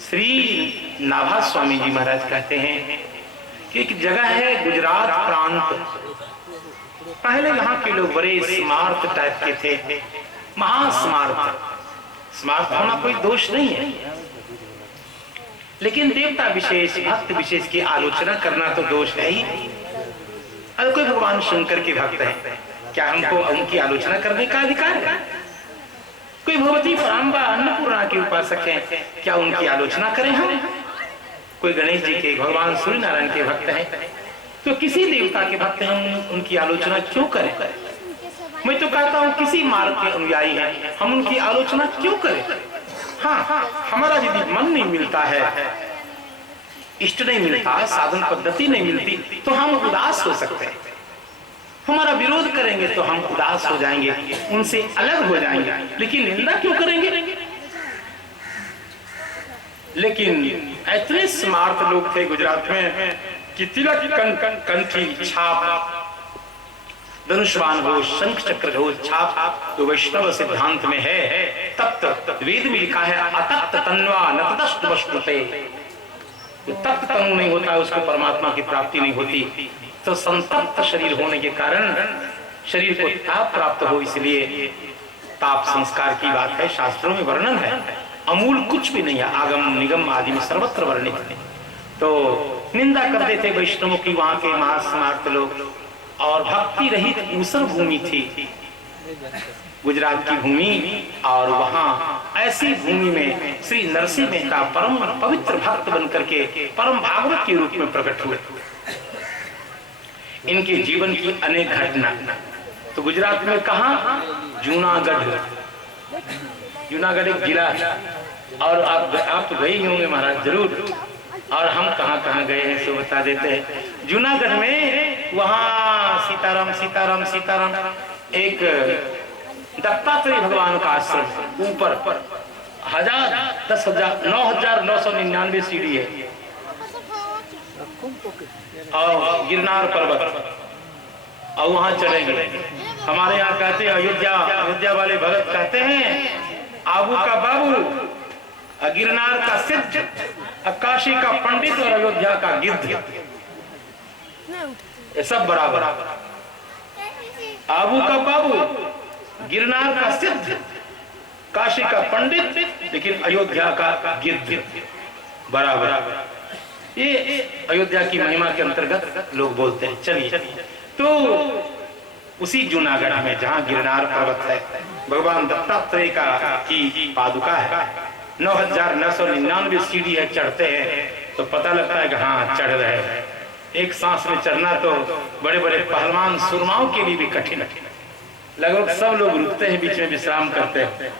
श्री नाभा स्वामी जी महाराज कहते हैं कि एक जगह है गुजरात प्रांत। पहले यहाँ के लोग बड़े स्मार्ट टाइप के थे, महास्मार्ट। स्मार्ट होना कोई दोष नहीं है, लेकिन देवता विशेष भक्त विशेष की आलोचना करना तो दोष है ही। अगर कोई भगवान शंकर के भक्त है, क्या हमको उनकी आलोचना करने का अधिकार है? कोई भगवती पराम्बा अन्नपूर्णा के उपासक हैं, क्या उनकी आलोचना करें हम? कोई गणेश जी के, भगवान सूर्य नारायण के भक्त हैं, तो किसी देवता के भक्त हैं, उनकी आलोचना क्यों करें? मैं तो कहता हूँ किसी मार्ग के अनुयायी हैं, हम उनकी आलोचना क्यों करें? हाँ, हमारा यदि मन नहीं मिलता है, इष्ट नहीं मिलता, साधन पद्धति नहीं मिलती, तो हम उदास हो सकते हैं। हमारा विरोध करेंगे तो हम उदास हो जाएंगे, उनसे अलग हो जाएंगे, लेकिन निंदा क्यों करेंगे? लेकिन इतने स्मार्ट लोग थे गुजरात में कि तिलक कंठी छाप, धनुष्वान हो, शंख चक्र हो, छाप तो वैष्णव सिद्धांत में है। तप्त वेद में लिखा है, अतप्त तन्वा न ततस्त वस्तुते। तप्त तनु नहीं होता, उसको परमात्मा की प्राप्ति नहीं होती। तो संतप्त शरीर होने के कारण शरीर को ताप प्राप्त हो, इसलिए ताप संस्कार की बात है, शास्त्रों में वर्णन है। अमूल कुछ भी नहीं है, आगम निगम आदि में सर्वत्र वर्णित है। तो निंदा करते थे वैष्णवों की वहां के महास्मार्त लोग। और भक्ति रहित ऊसर भूमि थी गुजरात की भूमि, और वहां ऐसी भूमि में श्री नरसिंह मेहता परम पवित्र भक्त बनकर के परम भागवत के रूप में प्रकट हुए। इनके जीवन की अनेक घटना तो गुजरात में कहा, जूनागढ़ एक जिला, और आप तो गए ही होंगे महाराज जरूर। और हम कहाँ गए हैं सो बता देते हैं। जूनागढ़ में वहाँ सीताराम एक दत्तात्रेय भगवान का आश्रम, ऊपर 9,999 सीढ़ी है, और गिरनार पर्वत, और वहां चढ़ेंगे। हमारे यहाँ कहते हैं, अयोध्या वाले भगत कहते हैं, आबू का बाबू, गिरनार का सिद्ध, काशी का पंडित और अयोध्या का गिद्ध, ये सब बराबर। आबू का बाबू, गिरनार का सिद्ध, काशी का पंडित, लेकिन अयोध्या का गिद्ध बराबर। ये अयोध्या की महिमा के अंतर्गत लोग बोलते हैं। चलिए, तो उसी जूनागढ़ में जहाँ गिरनार पर्वत है, भगवान दत्तात्रेय की पादुका है। 9,999 सीढ़ी है, चढ़ते हैं तो पता लगता है कि हाँ चढ़ रहे हैं। एक सांस में चढ़ना तो बड़े बड़े पहलवान सुरमाओं के लिए भी कठिन है। लगभग सब लोग रुकते हैं, बीच में विश्राम करते हैं।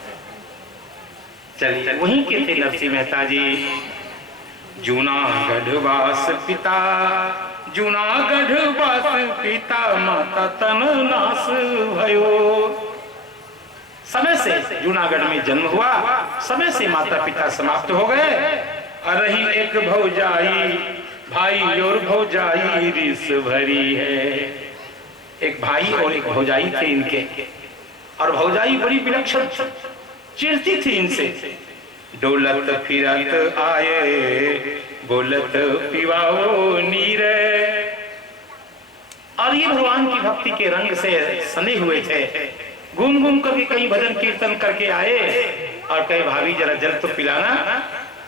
चलिए, वहीं के थे नरसिंह मेहता जी। जूनागढ़ वास पिता माता तन नास भयो। समय से जूनागढ़ में जन्म हुआ, समय से माता पिता समाप्त हो गए। रही एक भौजाई, भाई और भौजाई रिस भरी है। एक भाई और एक भौजाई थे इनके, और भौजाई बड़ी विलक्षण चिढ़ती थी इनसे। डोलत फिरत आए, बोलत पिवाओ नीरे। और ये भगवान की भक्ति के रंग से सने हुए थे। घूम करके कहीं भजन कीर्तन करके आए, और कहे भाभी जरा जल तो पिलाना।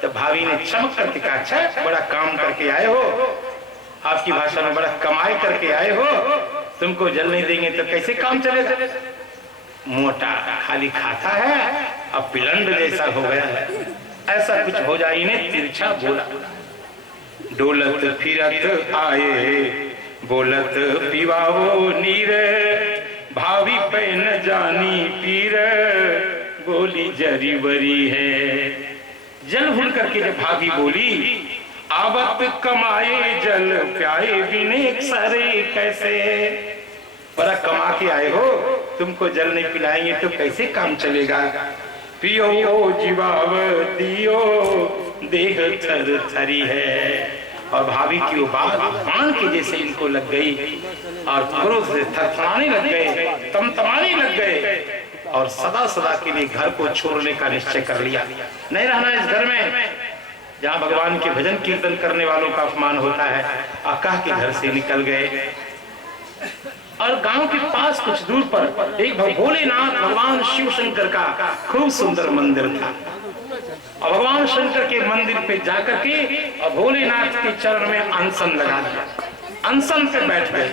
तो भाभी ने चमक करके कहा, अच्छा बड़ा काम करके आए हो, आपकी भाषा में बड़ा कमाई करके आए हो, तुमको जल नहीं देंगे तो कैसे काम चलेगा? मोटा खाली खाता है, अब पिलंड जैसा हो गया है। ऐसा कुछ भौजाई ने तिरछा बोला। डोलत फिरत आए, बोलत पिवाओ नीरे। भावी पे न जानी पीर, बोली जरी बरी है। जल भूल करके जब भाभी बोली, आवत कमाए जल प्याए बिने सारे कैसे। बड़ा कमा के आए हो, तुमको जल नहीं पिलाएंगे तो कैसे काम चलेगा? पियो जीवावतियो, देह थर थरी है। और भाभी की वो बात बाण के जैसे इनको लग गई, और क्रोध से थरथराने लग गए, तमतमाने लग गए। और सदा सदा के लिए घर को छोड़ने का निश्चय कर लिया। नहीं रहना इस घर में जहाँ भगवान के भजन कीर्तन करने वालों का अपमान होता है। आकाश के घर से निकल गए और गांव के पास कुछ दूर पर एक भोलेनाथ भगवान शिव शंकर का खूब सुंदर मंदिर था। और भगवान शंकर के मंदिर पे जाकर के और भोलेनाथ के चरण में अनशन लगा दिया, अनशन पे बैठ गए।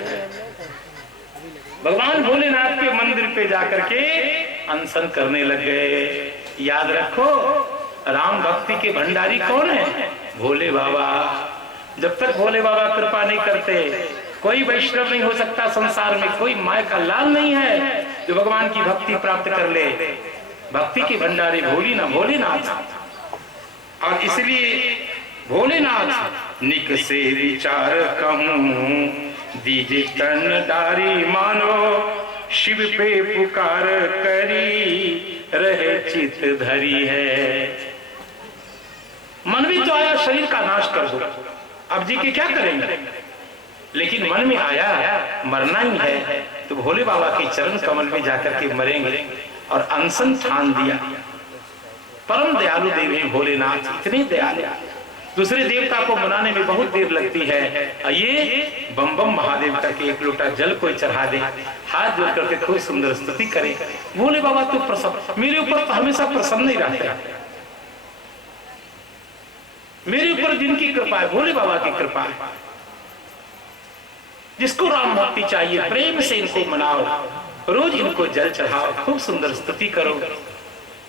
भगवान भोलेनाथ के मंदिर पे जाकर के अनशन करने लग गए। याद रखो, राम भक्ति के भंडारी कौन है? भोले बाबा। जब तक भोले बाबा कृपा नहीं करते कोई वैष्णव नहीं हो सकता। संसार में कोई माय का लाल नहीं है जो भगवान की भक्ति प्राप्त कर ले। भक्ति के भंडारी भोलेनाथ। और इसलिए भोलेनाथ निक से विचार कहूं दीजिए तन डारी मानो शिव पे पुकार करी रहे चित धरी है। मन भी तो आया शरीर का नाश कर दो, अब जी के क्या करेंगे, लेकिन मन में आया मरना ही है तो भोले बाबा के चरण कमल में जाकर के मरेंगे और अनशन ठान दिया। परम दयालु देव है भोलेनाथ, इतने दयालु। दूसरे देवता को मनाने में बहुत देर लगती है। ये बम बम महादेव करके एक लोटा जल कोई चढ़ा दे, हाथ जोड़ करके खूब सुंदर स्तुति करे। भोले बाबा तो प्रसन्न, मेरे ऊपर तो हमेशा प्रसन्न ही रहते। मेरे ऊपर जिनकी कृपा है भोले बाबा की कृपा है। जिसको राम भक्ति चाहिए प्रेम से इनको मनाओ, रोज इनको जल चढ़ाओ, खूब सुंदर स्तुति करो।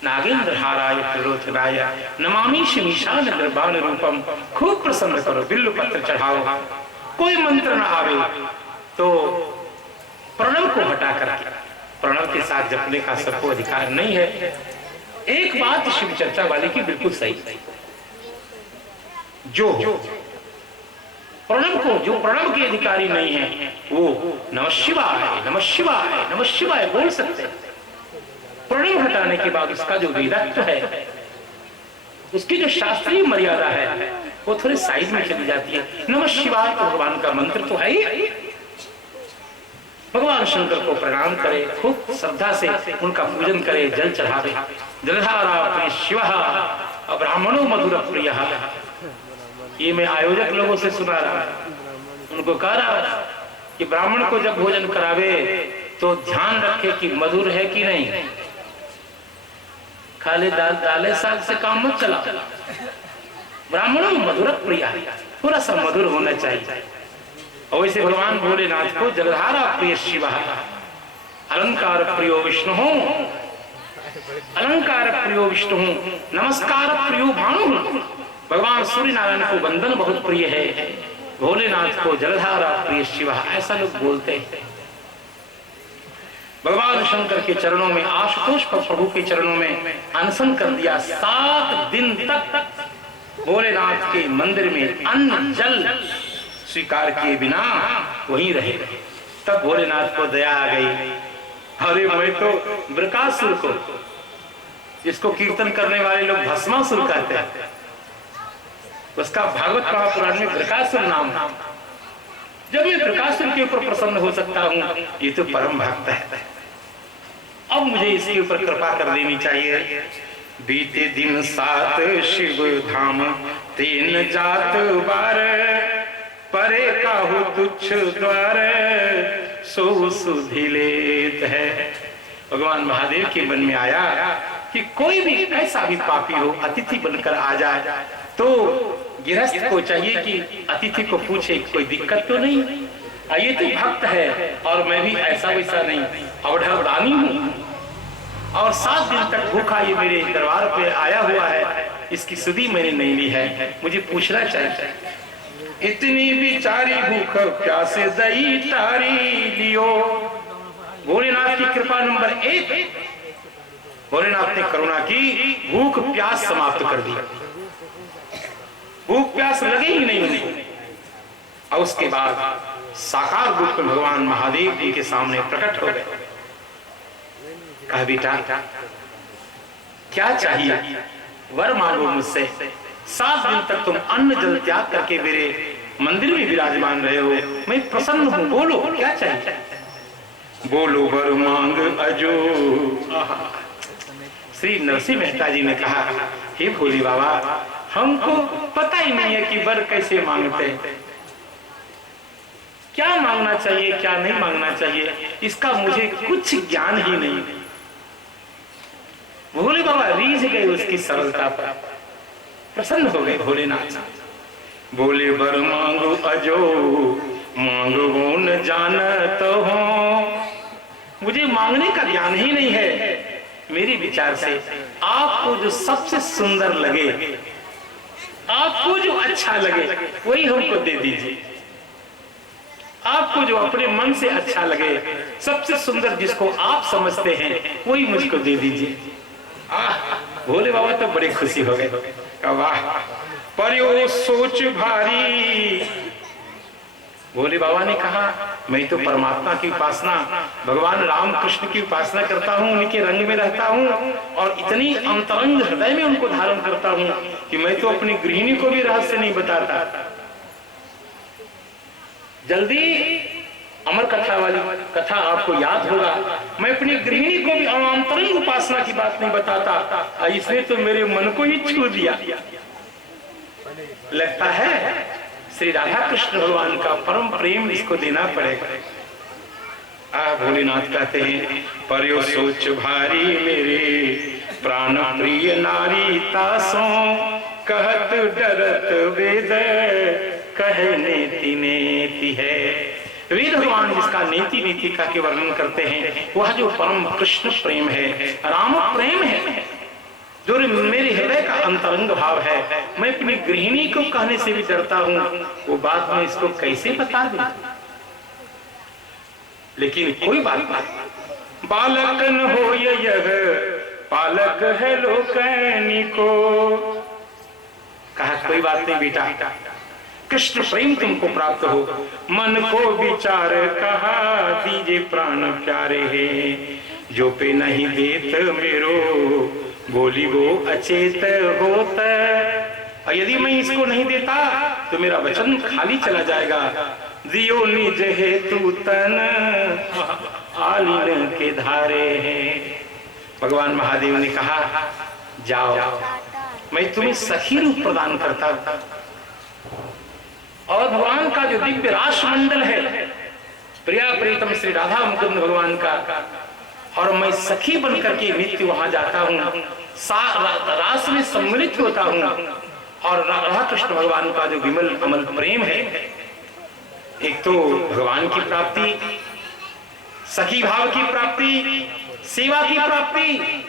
नागेंद्र हाराय त्रिलोचनाय नमामि शिमीशान निर्वाण रूपम, खूब प्रसन्न करो, बिल्व पत्र चढ़ाओ। कोई मंत्र न आवे तो प्रणव को हटा करके, प्रणव के साथ जपने का सबको अधिकार नहीं है। एक बात शिव चर्चा वाले की बिल्कुल सही, जो प्रणव को, जो प्रणव के अधिकारी नहीं है वो नमः शिवाय नमः शिवाय नमः शिवाय बोल सकते हैं। प्रणव हटाने के बाद उसका जो वेदत्व है, उसकी जो शास्त्रीय मर्यादा है वो थोड़ी साइड में चली जाती है। नमः शिवाय तो भगवान का मंत्र तो है ही। भगवान शंकर को प्रणाम करे, खूब श्रद्धा से उनका पूजन करे, जल चढ़ावे। जलधारा प्रिय शिव ब्राह्मणों मधुर प्रिय। ये मैं आयोजक लोगों से सुना रहा, उनको कह रहा कि ब्राह्मण को जब भोजन करावे तो ध्यान रखे कि मधुर है कि नहीं। खाली दाले साग से काम मत चला। ब्राह्मणों मधुर प्रिय, थोड़ा सा मधुर होना चाहिए। और वैसे भगवान भोलेनाथ को जलधारा प्रिय शिव, अलंकार प्रियो विष्णु, अलंकार प्रियो विष्णु, नमस्कार प्रियो भानु। भगवान सूर्य नारायण को वंदन बहुत प्रिय है, भोलेनाथ को जलधारा प्रिय शिव, ऐसा लोग बोलते हैं। भगवान शंकर के चरणों में, आशुतोष प्रभु के चरणों में अनशन कर दिया। 7 दिन तक भोलेनाथ के मंदिर में अन्न जल स्वीकार किए बिना वहीं रहे। तब भोलेनाथ को दया आ गई। अरे मैं तो बृकासुर को, जिसको कीर्तन करने वाले लोग भस्मासुर कहते हैं, उसका भागवत महापुराण में बृकासुर नाम है। जब मैं बृकासुर के ऊपर प्रसन्न हो सकता हूँ, ये तो परम भक्त है, अब मुझे इसके ऊपर कृपा कर देनी चाहिए। बीते दिन 7 शिव धाम 3 जात बार, परे काहू तुच्छ द्वार सो सुधि लेत है। भगवान महादेव के मन में आया कि कोई भी कैसा भी पापी हो अतिथि बनकर आ जाए तो गृहस्थ को चाहिए कि अतिथि को पूछे कोई दिक्कत तो नहीं। ये तो भक्त है और मैं भी ऐसा वैसा नहीं, अवढर दानी हूँ और 7 दिन तक भूखा ये मेरे दरबार पे आया हुआ है, इसकी सुधि मैंने नहीं ली है, मुझे पूछना चाहिए। इतनी बिचारी भूख प्यासे दई तारी लियो। भोलेनाथ की कृपा नंबर 1, भोलेनाथ ने करुणा की, भूख प्यास समाप्त कर दी। भूख प्यास लगे ही नहीं उनको। और उसके बाद साकार रूप में भगवान महादेव जी के सामने प्रकट हो गए। कहा बेटा क्या चाहिए, वर मांगो मुझसे। 7 दिन तक तुम अन्न जल त्याग करके मेरे मंदिर में विराजमान रहे हो, मैं प्रसन्न हूं, बोलो क्या चाहिए। बोलो बर मांग अजो। श्री नरसिंह मेहता जी ने कहा, हे भोले बाबा, हमको पता ही नहीं है कि वर कैसे मांगते हैं, क्या मांगना चाहिए क्या नहीं मांगना चाहिए, इसका मुझे कुछ ज्ञान ही नहीं। भोले बाबा रीझ गए उसकी सरलता पर, प्रसन्न हो गए भोलेनाथ। बोले वर मांगो अजो, मांगो न जानत हो। मुझे मांगने का ज्ञान ही नहीं है। मेरे विचार से आपको जो सबसे सुंदर लगे, आपको जो अच्छा लगे, वही हमको दे दीजिए। आपको जो अपने मन से अच्छा लगे, सबसे सुंदर जिसको आप समझते हैं, वही मुझको दे दीजिए। भोले बाबा तो बड़े खुशी हो गए। वाह, पर यो सोच भारी। भोले बाबा ने कहा, मैं तो परमात्मा की उपासना, भगवान राम कृष्ण की उपासना करता हूँ, उनके रंग में रहता हूँ और इतनी अंतरंग हृदय में उनको धारण करता हूँ कि मैं तो अपनी गृहिणी को भी रहस्य नहीं बताता। जल्दी अमर कथा वाली कथा आपको याद होगा, मैं अपनी गृहिणी को भी अंतरंग उपासना की बात नहीं बताता। इसने तो मेरे मन को ही छू दिया। लगता है श्री राधा कृष्ण भगवान का परम प्रेम इसको देना पड़ेगा। भोलेनाथ कहते हैं, पर यो सोच भारी मेरे प्राण प्रिय नारी तासों, कहत डरत वेद कहे नेति नेति है। वेद भगवान जिसका नेति नीति का के वर्णन करते हैं, वह जो परम कृष्ण प्रेम है, राम प्रेम है, जो मेरे हृदय का अंतरंग भाव है, मैं अपनी गृहिणी को कहने से भी डरता हूँ। वो बात मैं इसको कैसे बता दूं? लेकिन कोई बात नहीं, बालक न हो यह पालक है लोकैनी को। कहा, कोई बात नहीं बेटा, कृष्ण प्रेम तुमको प्राप्त हो, मन को विचार कहा दीजिए प्राण प्यारे है, जो पे नहीं देत मेरो बोली वो अचेत होता। और यदि मैं इसको नहीं देता तो मेरा वचन खाली चला जाएगा। दियो निज हेतु तन आलिन के धारे हैं। भगवान महादेव ने कहा, जाओ, मैं तुम्हें सखी रूप प्रदान करता हूं। और भगवान का जो दिव्य रासमंडल है, प्रिया प्रीतम श्री राधा मुकुंद भगवान का, और मैं सखी बनकर के नित्य वहां जाता हूँ, रास में सम्मिलित होता हूँ। और राधा कृष्ण भगवान का जो विमल कमल प्रेम है, एक तो भगवान की प्राप्ति, सखी भाव की प्राप्ति, सेवा की प्राप्ति,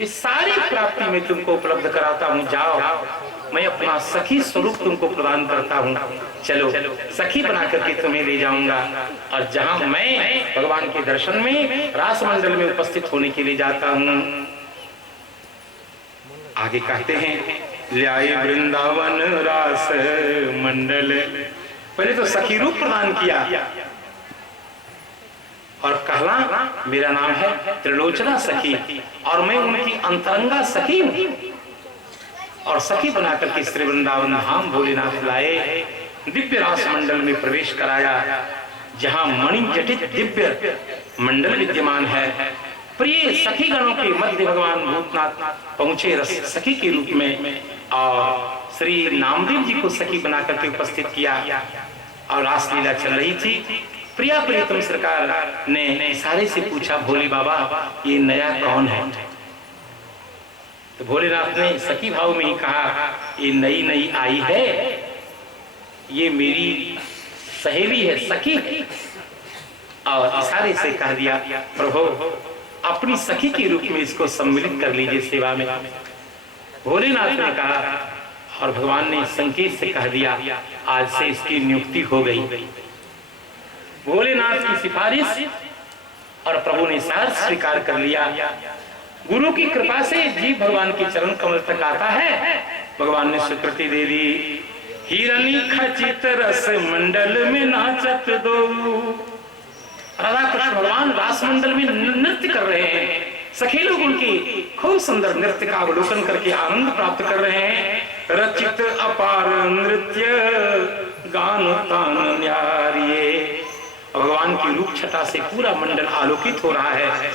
इस सारी प्राप्ति में तुमको उपलब्ध कराता हूँ। जाओ, मैं अपना सखी स्वरूप तुमको प्रदान करता हूँ। चलो, सखी बना करके तुम्हें ले जाऊंगा, और जहां मैं भगवान के दर्शन में रास मंडल में उपस्थित होने के लिए जाता हूँ। आगे कहते हैं, ल्याए वृंदावन रास मंडल। पहले तो सखी रूप प्रदान किया और कहला, मेरा नाम है त्रिलोचना सखी और मैं उनकी अंतरंगा सखी हूँ। और सखी बनाकर के श्री वृंदावन धाम भोलेनाथ लाए, दिव्य रास मंडल में प्रवेश कराया, जहां मणि जटित दिव्य मंडल विद्यमान है। प्रिय सखी गणों के मध्य भगवान भूतनाथ पहुंचे रस सखी के रूप में, और श्री नामदेव जी को सखी बनाकर के उपस्थित किया, और रासलीला चल रही थी। प्रिया प्रियतम सरकार ने इशारे से पूछा, भोले बाबा ये नया कौन है? तो भोलेनाथ ने सखी भाव में ही कहा, ये नई नई आई है, ये मेरी सहेली है, सखी। और इशारे से कह दिया, प्रभु अपनी सखी के रूप में इसको सम्मिलित कर लीजिए सेवा में। भोलेनाथ ने कहा, और भगवान ने संकेत से कह दिया, आज से इसकी नियुक्ति हो गई। भोलेनाथ की सिफारिश और प्रभु ने साथ स्वीकार कर लिया। गुरु की कृपा से जीव भगवान के चरण कमल तक आता है। भगवान ने स्वीकृति दे दी। हिरणी खचित रस मंडल में नाचत दो। राधा कृष्ण भगवान रास मंडल में नृत्य कर रहे हैं। सखी लोग उनकी खूब सुंदर नृत्य का अवलोकन करके आनंद प्राप्त कर रहे हैं। रचित अपार नृत्य गान तान न्यारिये। भगवान की रूप छटा से पूरा मंडल आलोकित हो रहा है।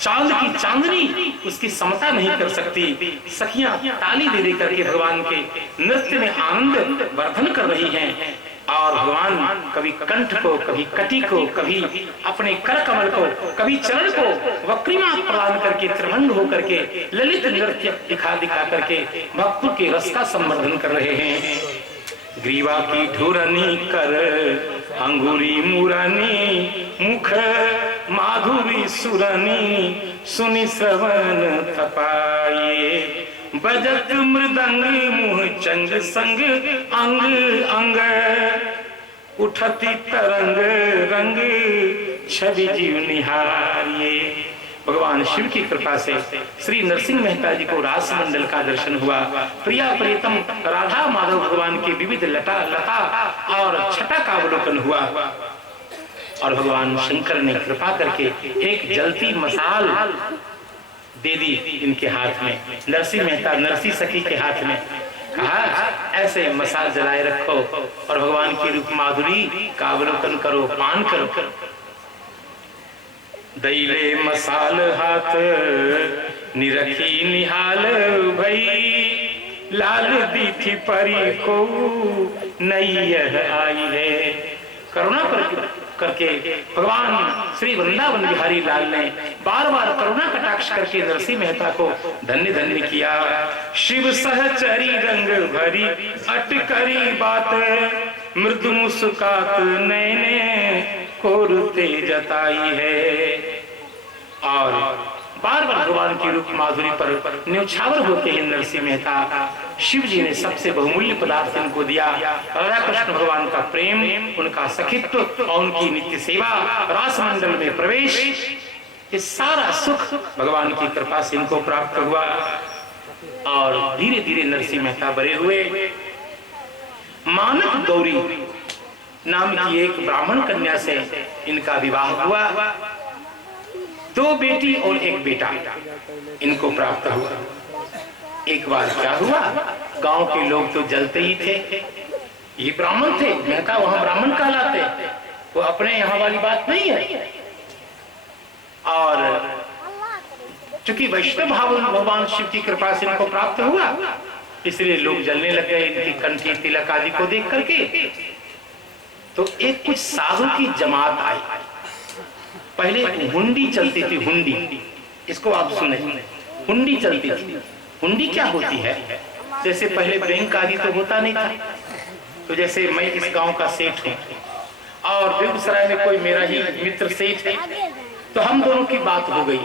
चांद की चांदनी उसकी समता नहीं कर सकती। सखियां ताली दे दे करके भगवान के नृत्य में आनंद वर्धन कर रही हैं। और भगवान कभी कंठ को, कभी कटी को, कभी अपने कर कमल को, कभी चरण को वक्रिमा प्रदान करके त्रिभंग होकर के ललित नृत्य दिखा दिखा करके भक्तों के रस का संवर्धन कर रहे हैं। ग्रीवा की ठुरनी कर अंगूरी मुरानी, मुख माधुरी सुरनी, सुनि श्रवण तपाये। बजत मृदंग मुह चंग संग अंग अंग, उठती तरंग रंग छवि जीव निहारिये। भगवान शिव की कृपा से श्री नरसिंह मेहता जी को रास मंडल का दर्शन हुआ। प्रिया प्रियतम राधा माधव भगवान के विविध लता और छटा का अवलोकन हुआ। और भगवान शंकर ने कृपा करके एक जलती मसाल दे दी इनके हाथ में, नरसिंह मेहता नरसी सखी के हाथ में। कहा ऐसे मसाल जलाए रखो और भगवान की रूप माधुरी का अवलोकन करो, पान करो। दैले मसाल हाथ निरखी निहाल भई, लाल दीठी परी को नैयह आई है। करुणा करके भगवान श्री वृंदावन बिहारी लाल ने बार बार करुणा कटाक्ष करके नरसिंह मेहता को धन्य धन्य किया। शिव सहचरी रंग भरी अटकरी बात, मृदु मुस्कात नैने कोरुते जताई है। और बार बार भगवान की रूप माधुरी पर न्यौछावर होते हैं नरसिंह मेहता। शिव जी ने सबसे बहुमूल्य पदार्थ इनको दिया, राधा कृष्ण भगवान का प्रेम, उनका सखित्व और उनकी नित्य सेवा, रास मंडल में प्रवेश, ये सारा सुख भगवान की कृपा से इनको प्राप्त हुआ। और धीरे धीरे नरसिंह मेहता बड़े हुए। मानक गौरी नाम की एक ब्राह्मण कन्या से इनका विवाह हुआ। 2 बेटी और 1 बेटा इनको प्राप्त हुआ। एक बार क्या हुआ, गांव के लोग तो जलते ही थे, ये ब्राह्मण थे, मेहता वहां ब्राह्मण कहलाते, वो अपने यहाँ वाली बात नहीं है। और चूंकि वैष्णव भाव भगवान शिव की कृपा से इनको प्राप्त हुआ, इसलिए लोग जलने लग गए इनकी कंठी तिलक आदि को देख करके। तो एक कुछ साधु की जमात आई। पहले हुंडी चलती थी, हुंडी, इसको आप सुने, हुंडी चलती थी। हुंडी क्या होती है? जैसे पहले बैंक आदि तो होता नहीं था, तो जैसे मैं इस गांव का सेठ हूँ और बेगूसराय में कोई मेरा ही मित्र सेठ है, तो हम दोनों की बात हो गई,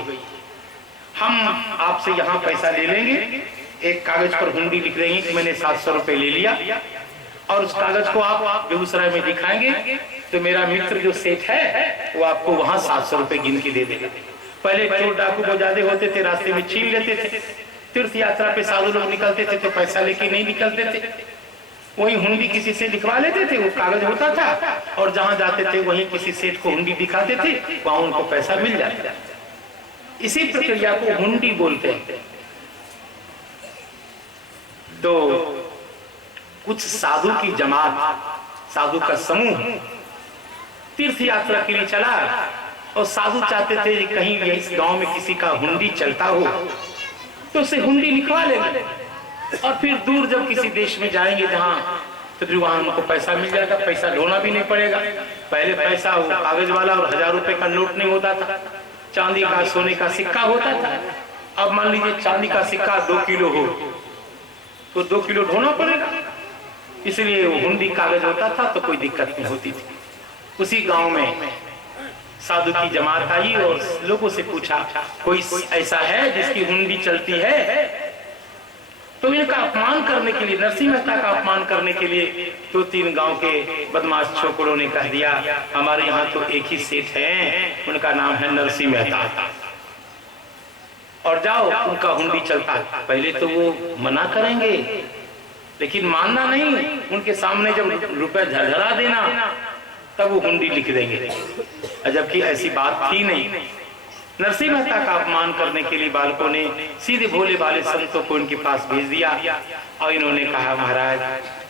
हम आपसे यहाँ पैसा ले लेंगे, एक कागज पर हुंडी लिख देंगे कि मैंने 700 रुपए ले लिया, और उस कागज को आप बेगूसराय में दिखाएंगे तो मेरा मित्र जो सेठ है वो आपको वहां 700 रुपए गिन के दे देगा। पहले चोर डाकू बहुत ज्यादा होते थे, रास्ते में छीन लेते थे। तीर्थ यात्रा पे साधु लोग निकलते थे तो पैसा लेके नहीं निकलते थे, वही हुंडी किसी से लिखवा लेते थे, वो कागज होता था, और जहां जाते थे वहीं किसी सेठ को हुंडी दिखाते थे, वहां उनको पैसा मिल जाता। इसी प्रक्रिया को हुंडी बोलते हैं। तो कुछ साधु की जमात, साधु का समूह तीर्थ यात्रा के लिए चला, और साधु चाहते थे कि कहीं इस गांव में किसी का हुंडी चलता हो तो उसे हुंडी लिखवा लेंगे, और फिर दूर जब किसी देश में जाएंगे जहां, तो फिर वहां उनको पैसा मिल जाएगा, पैसा ढोना भी नहीं पड़ेगा। पहले पैसा वो कागज वाला और 1000 रुपए का नोट नहीं होता था, चांदी का सोने का सिक्का होता था। अब मान लीजिए चांदी का सिक्का 2 किलो हो तो 2 किलो ढोना पड़ेगा, इसलिए वो हुंडी कागज होता था तो कोई दिक्कत नहीं होती थी। उसी गांव में साधु की जमात आई और लोगों से पूछा कोई ऐसा है जिसकी हुंडी चलती है? तो इनका अपमान करने के लिए, नरसिंह मेहता का अपमान करने के लिए 2-3 गांव के बदमाश छोकरों ने कह दिया हमारे यहाँ तो एक ही सेठ है, उनका नाम है नरसिंह मेहता, और जाओ उनका हुंडी चलता। पहले तो वो मना करेंगे लेकिन मानना नहीं, उनके सामने जब रुपए झरझरा देना तब वो हुंडी लिख देंगे, जबकि ऐसी बात थी नहीं। नरसिंह मेहता का अपमान करने के लिए बालकों ने सीधे भोले भाले संतों को इनके पास भेज दिया और इन्होंने कहा, महाराज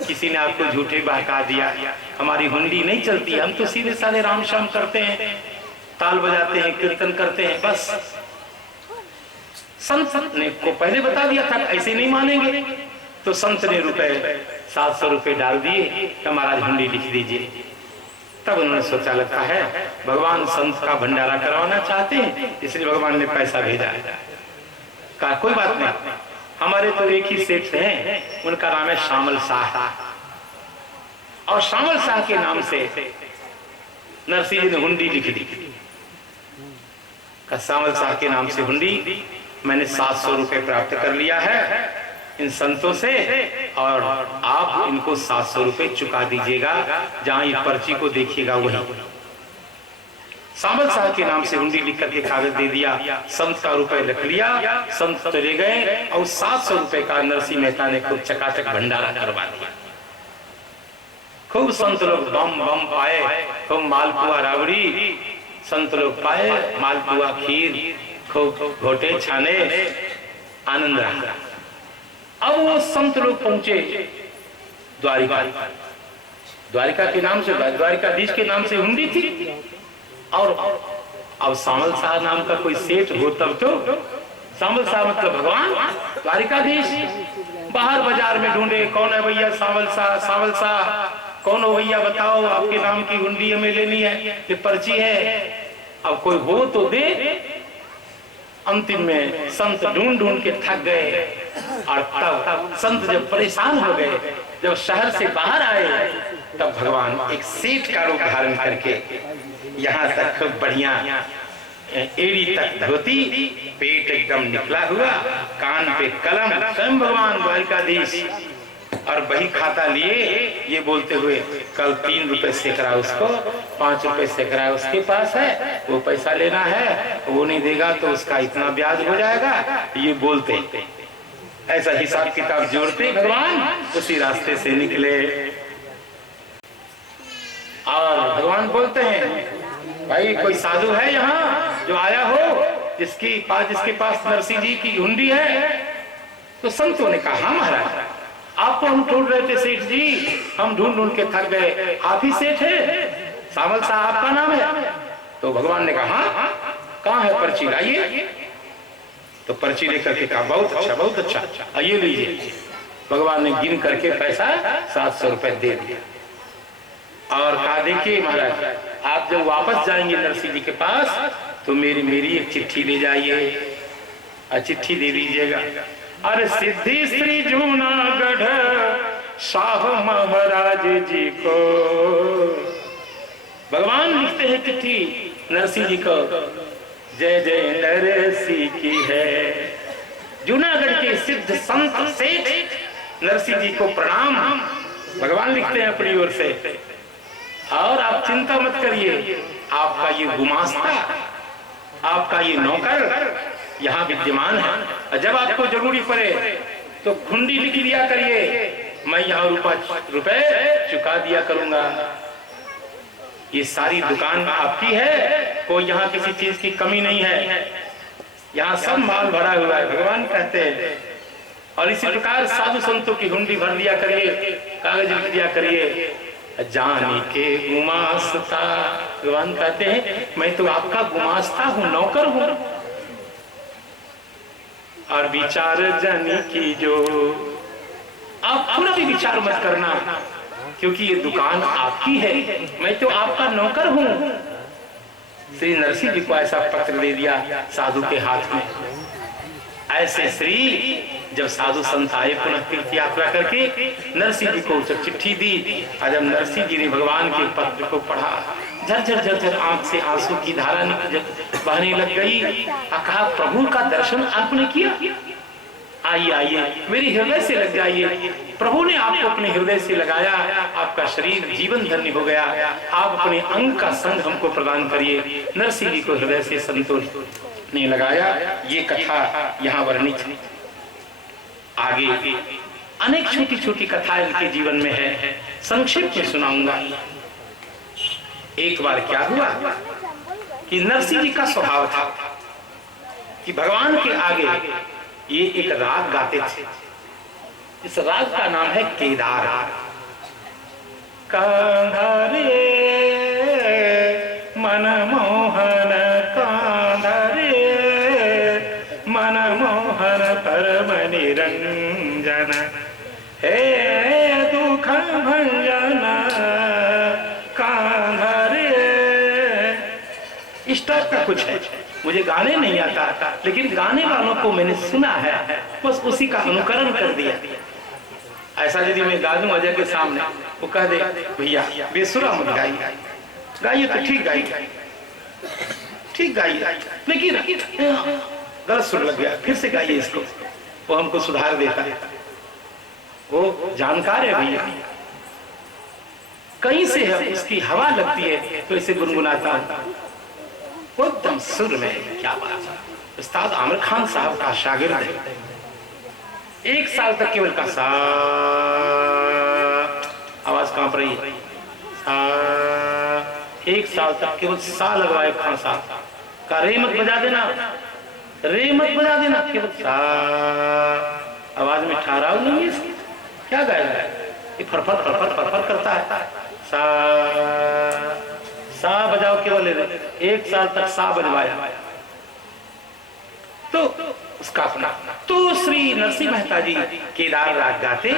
किसी ने आपको झूठे बहका दिया, हमारी हुंडी नहीं चलती, हम तो सीधे साधे राम श्याम करते हैं, ताल बजाते हैं, कीर्तन करते हैं, बस। संत ने को पहले बता दिया था ऐसे नहीं मानेंगे, तो संत ने 700 रुपए डाल दिए, महाराज हुंडी लिख दीजिए। तब उन्होंने सोचा, लगता है भगवान संत का भंडारा करवाना चाहते हैं, इसलिए भगवान ने पैसा भेजा। कहा कोई बात नहीं, हमारे तो एक ही सेठ हैं, उनका नाम है शामल शाह, और शामल शाह के नाम से नरसिंह जी ने हुंडी लिख दी। शामल शाह के नाम से हुंडी मैंने 700 रुपए प्राप्त कर लिया है इन संतों से, और आप इनको 700 रुपए चुका दीजिएगा, जहां ये पर्ची को देखिएगा वही। शामल शाह के नाम से हुंडी लिख करके कागज दे दिया, संत का रुपए रख लिया, संत चले गए, और 700 रुपए का नरसिंह मेहता ने खूब चकाचक भंडारा करवा दिया। खूब संत लोग बम बम पाए, खूब मालपुआ राबड़ी संत लोग पाए, मालपुआ खीर, खूब घोटे छाने, आनंद रहा। अब वो संत लोग पहुंचे द्वारिका, द्वारिका के नाम से, द्वारिकाधीश के नाम से हुंडी थी, और अब शामल शाह नाम का कोई सेठ हो तब तो, शामल शाह मतलब भगवान, द्वारिकाधीश। बाहर बाजार में ढूंढे, कौन है भैया शामल शाह, शामल शाह कौन हो भैया, बताओ आपके नाम की हुंडी हमें लेनी है, ये पर्ची है, अब कोई हो तो दे। अंतिम में संत ढूंढ ढूंढ के थक गए, और तब संत जब परेशान हो गए, जब शहर से बाहर आए, तब भगवान एक सेठ का रूप धारण करके, यहाँ तक खूब बढ़िया एड़ी तक धोती, पेट एकदम निकला हुआ, कान पे कलम, स्वयं भगवान द्वारिकाधीश, और बही खाता लिए, ये बोलते हुए, कल 3 रुपए सैकड़ा उसको, 5 रुपए सैकड़ा उसके पास है, वो पैसा लेना है, वो नहीं देगा तो उसका इतना ब्याज हो जाएगा, ये बोलते, ऐसा हिसाब किताब जोड़ते भगवान उसी रास्ते से निकले। और भगवान बोलते हैं, भाई कोई साधु है यहाँ जो आया हो, जिसके पास नरसिंह जी की हुंडी है? तो संतों ने कहा, हाँ महाराज, आपको हम ढूंढ रहे थे सेठ जी, हम ढूंढ ढूंढ के थक गए, आप ही सेठ है, शामल शाह आपका नाम है? तो भगवान ने कहा, हाँ, कहाँ है पर्ची, लाइए। तो पर्ची लेकर के कहा, बहुत अच्छा बहुत अच्छा, ये लीजिए। भगवान ने गिन करके पैसा 700 रुपए दे दिया, और कहा, देखिए महाराज, आप जब वापस जाएंगे नरसिंह जी के पास, तो मेरी एक चिट्ठी ले जाइए, चिट्ठी दे दीजिएगा। अरे सिद्धि श्री जूनागढ़ शाह महाराज जी को, भगवान लिखते हैं चिट्ठी नरसिंह जी को, जय जय नरसिंह की है। जूनागढ़ के सिद्ध संत सेठ नरसिंह जी को प्रणाम, भगवान लिखते हैं अपनी ओर से। और आप चिंता मत करिए, आपका ये गुमास्ता, आपका ये नौकर यहाँ विद्यमान है, और जब आपको जरूरी पड़े तो हुंडी लिख लिया करिए, मैं यहाँ रुपए चुका दिया करूंगा। ये सारी दुकान आपकी है, कोई यहाँ किसी चीज की कमी नहीं है, यहाँ सब माल भरा हुआ है, भगवान कहते हैं। और इसी प्रकार साधु संतों की हुंडी भर दिया करिए, कागज लिख दिया करिए, जाने के गुमास्ता, भगवान कहते हैं, मैं तो आपका गुमास्ता हूँ, नौकर हूँ। और विचार जनी की जो, आप थोड़ा भी विचार मत करना, क्योंकि ये दुकान आपकी है, मैं तो आपका नौकर हूँ। श्री नरसिंह जी को ऐसा पत्र दे दिया साधु के हाथ में। ऐसे श्री जब साधु संत आए पुनः तीर्थ यात्रा करके, नरसिंह जी को जब चिट्ठी दी, और जब नरसिंह जी ने भगवान के पत्र को पढ़ा, झरझर झरझर आंख से आंसू की धारा बहने लग गई। कहा, प्रभु का दर्शन आपने किया, आइए आइए मेरी हृदय से लग जाइए। प्रभु ने आपको अपने हृदय से लगाया, आपका शरीर जीवन धन्य हो गया, आप अपने अंग का संग हमको प्रदान करिए। नरसिंह जी को हृदय से संतोष ने लगाया। ये कथा यहाँ वर्णित है। आगे अनेक छोटी छोटी कथाएं इनके जीवन में है, संक्षेप में सुनाऊंगा। एक बार क्या हुआ कि नरसिंह जी का स्वभाव था, कि भगवान के आगे ये एक राग गाते थे। इस राग का नाम है केदार। कांधारे मनमोहन कांधारे मनमोहन परम निरंजन हे दुख भंजन कांधारे। इस टाइप का कुछ है, मुझे गाने नहीं आता, लेकिन गाने वालों को मैंने सुना है, बस उसी का अनुकरण कर दिया। ऐसा यदि मैं गा दूं अजय के सामने, वो कह दे भैया बेसुरा मत गाइए, गाइए तो ठीक गाइए, ठीक गाइए, लेकिन गलत सुर लग गया, फिर से गाइए इसको। वो हमको सुधार देता है, वो जानकार है भैया, कहीं से है उसकी हवा लगती है तो इसे गुनगुनाता वो एकदम सुर में। क्या बात है। उस्ताद आमिर खान साहब का शागिर्द है। 1 साल तक केवल का सा, आवाज कांप रही है, सा, 1 साल तक केवल सा लगवाए खान साहब का। रे मत बजा देना, रे मत बजा देना, केवल सा। आवाज में ठहराव नहीं है, क्या गाएगा, ये फरफर फरफर फरफर करता है। सा बजाओ केवल, 1 साल तक सा बजवाया तो उसका अपना। तो श्री नरसिंह मेहता जी केदार राग गाते,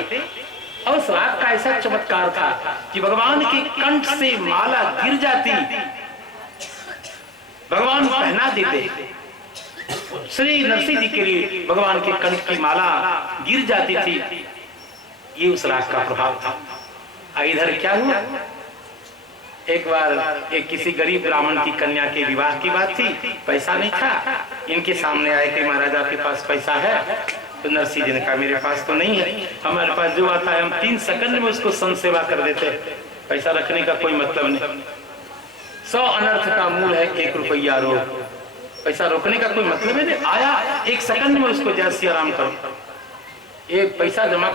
और उस राग का ऐसा चमत्कार था कि भगवान के कंठ से माला गिर जाती, भगवान पहना देते। श्री नरसिंह जी के लिए भगवान के कंठ की माला गिर जाती थी। ये उस राग का प्रभाव था। इधर क्या हुआ, एक बार एक किसी गरीब ब्राह्मण की कन्या के विवाह की बात थी, पैसा नहीं था। इनके सामने आए कि महाराज आपके पास पैसा है? तो नरसिंह जी ने कहा मेरे पास तो नहीं है, हमारे पास जो आता है हम 3 सेकंड में उसको संत सेवा कर देते, पैसा रखने का कोई मतलब नहीं। 100 अनर्थ का मूल है 1 रुपया रोक, पैसा रोकने का कोई मतलब है नहीं। आया 1 सेकंड में उसको जय सिया राम करो, ये पैसा जमा